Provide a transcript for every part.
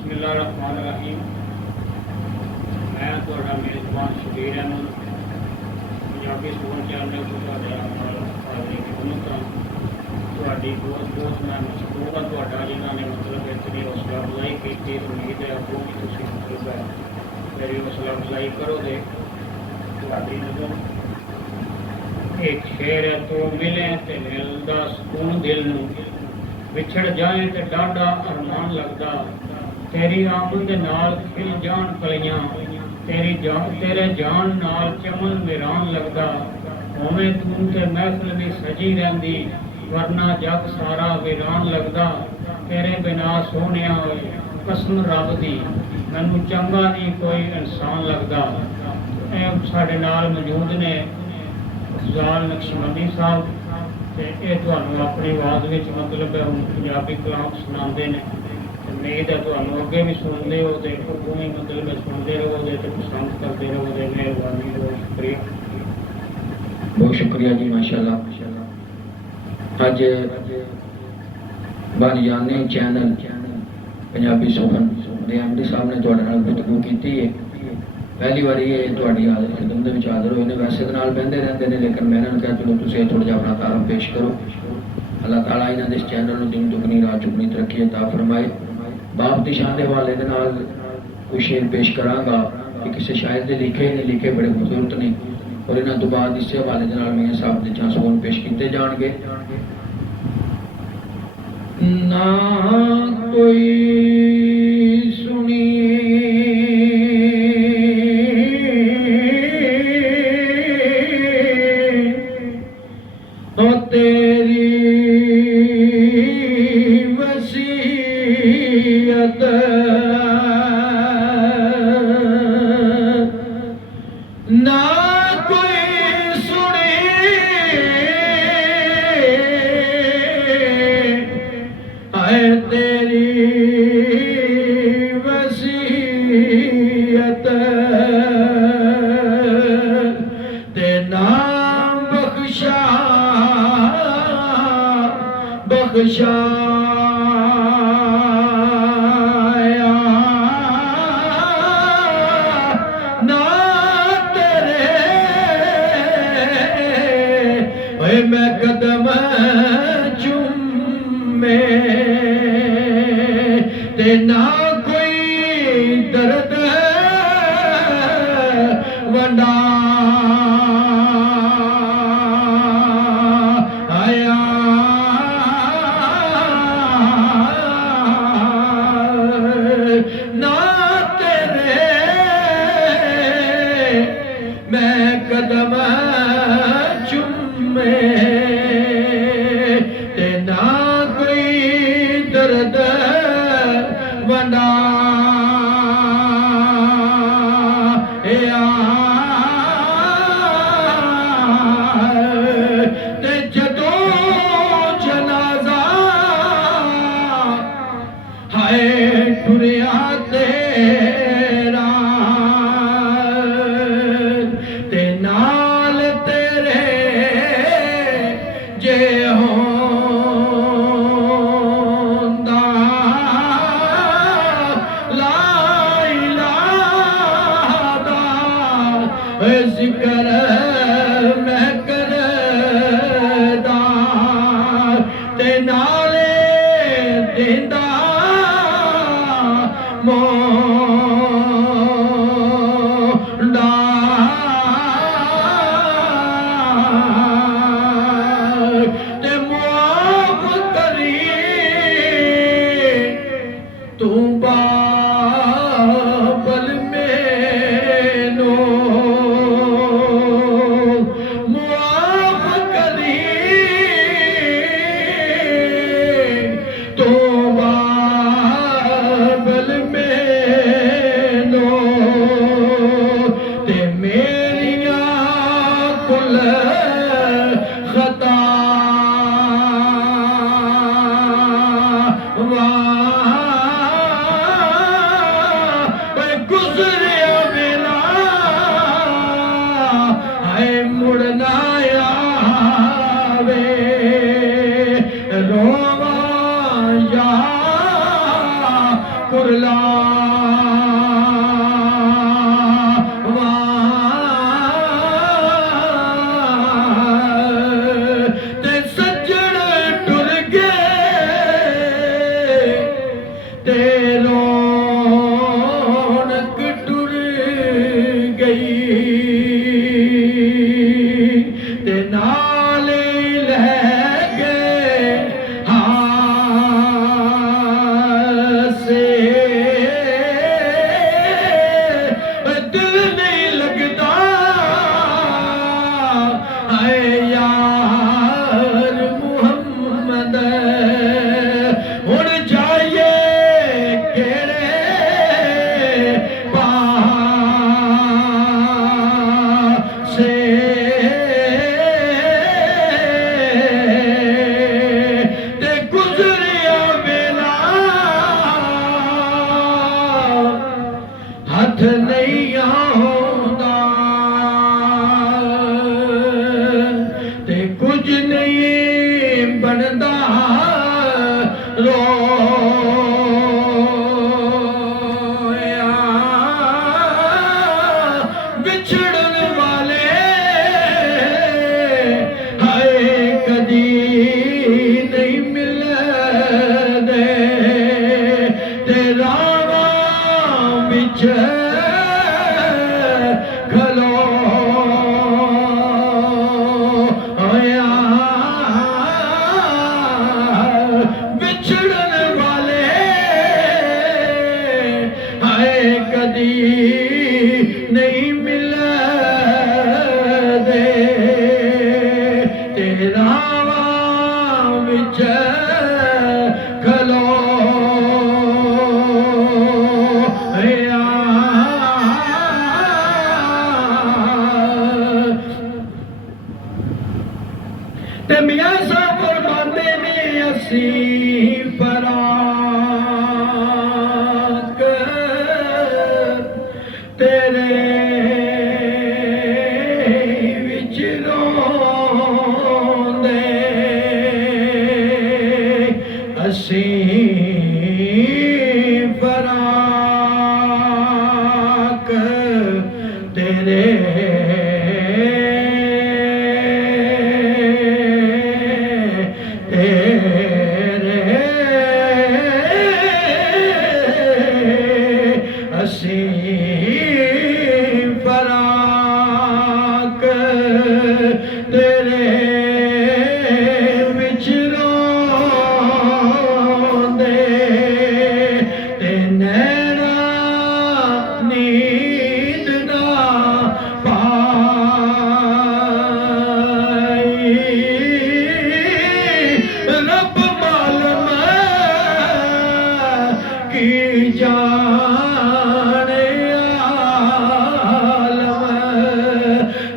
बिस्मिल्लाहिर्रहमानिर्रहीम। मैं ਤੁਹਾਡਾ मेज़बान शबीर अहमद पंजाबी स्कूल चैनल को ਤੁਹਾਡੀ बहुत मैं मशकूर हाँ ਤੁਹਾਡਾ जिन्हों ने मतलब इतनी हौसला अफजाई की। उम्मीद है आपको कि तुम मतलब मेरी हौसला अफजाई करोगे। ਤੁਹਾਡੀ नज़र एक शेर है तो मिले तो मिलता सुकून दिल नूं, विछड़ जाए तो डाढ़ा अरमान लगता। तेरी आमद नाल खिल जान कलियां, तेरे जान नाल चमन वीरान लगता। उवें तू ते महफिल भी सजी रहिंदी, वरना जग सारा वीरान लगता। तेरे बिना सोहणिया कसम रब दी, मैनू चंगा नहीं कोई इंसान लगता। साडे नाल मौजूद ने अफजाल नक्शबंदी साहब, ये तुहानू अपनी आवाज़ में मतलब पंजाबी कलाम सुनाते हैं। उम्मीद है तुहानू अगे भी सुनते हो तो अगों भी मतलब सुनते रहोगे तो पसंद करते रहोगे। मेहरबानी, बहुत शुक्रिया। बहुत शुक्रिया जी, माशाल्लाह। अज बन जाने चैनल पंजाबी सुखन दे एमडी साहब ने तुहाडे नाल गुफ्तगू कीती है। पहली बार ये खिदमत में हाजिर होए ने। वैसे तो नाल बहते रहते हैं, लेकिन मैं इन्होंने कहा चलो तुम थोड़ा जिहा अपना तारफ पेश करो। अल्लाह ताला इन्होंने इस चैनल में दिन दुगनी रात चुगनी तरक्की अता फरमाए। बाप की शान के हवाले के नाल कोई शेर पेश कराँगा कि किसी शायर के लिखे नहीं लिखे, बड़े खूबसूरत ने। और इन्होंने तो बाद इस हवाले के नाल मियां साहब के चांसोन पेश किए जाएंगे। ना कोई सुनी तेरी वसीयत, ना कोई सुने आए तेरी वसीयत, ते नाम बख्शा बख्शाया ना तेरे मैं कदम चूमे, ते ना कोई दर्द वंडा आया ना तेरे मैं कदम चूमे, ते ना कोई दर्द वंडा ते जदों जनाजा हाय टुरिया तेरा, ते नाल तेरे जे होंदा ला इलाहा दा जिक्र मैं करदा, ते नाले देंदा मोह कुरला ते सज्जन टुर गए ते रौनक टुर गई ते नाले लै गए हासे दिल नहीं लगता है यार मुहम्मद हुण जाइए केड़े पासे ते गुजरिया वेला हथ नहीं आउंदा ते कुछ नहीं बनदा रोया विछड़न वाले हाय कदी नहीं मिलदे ते रावां विच खलो होया विछड़न वाले हाय कदी नहीं मिलदे तेरा विच खलो होया ते मियां साहब फरमाते ने असी फराक तेरे विच रोंदे असी फराक तेरे असी फराक तेरे विच रोंदे ते नैना नींद ना पाई रब मालूम की जाने आलम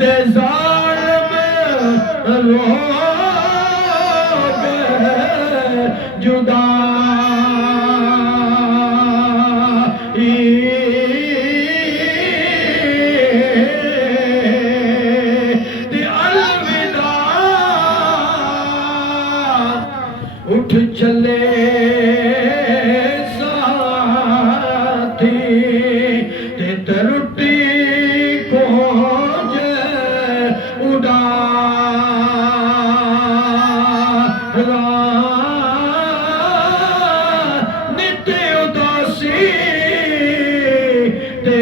ते जालिम रोग जुदाई ते अलविदा उठ चले साथी ते तरुटी खोज उड़ा नित्य उदासी ते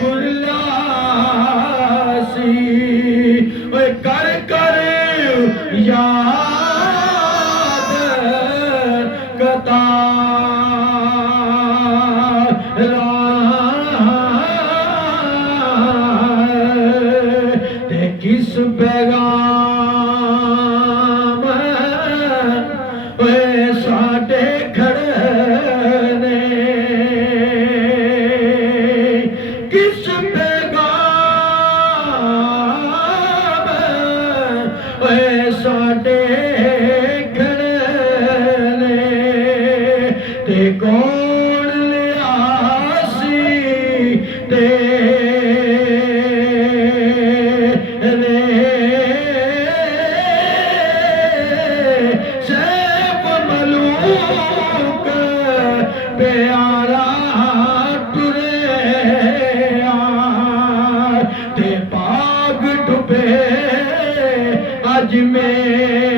कुर्लासी ओए कर कर याद कता ते किस पैगाम ओए साडे खड़े किस पैगाम ओए साडे खड़े ते कौन लियासी ते प्यारा तुरे ते पाग डुबे अज में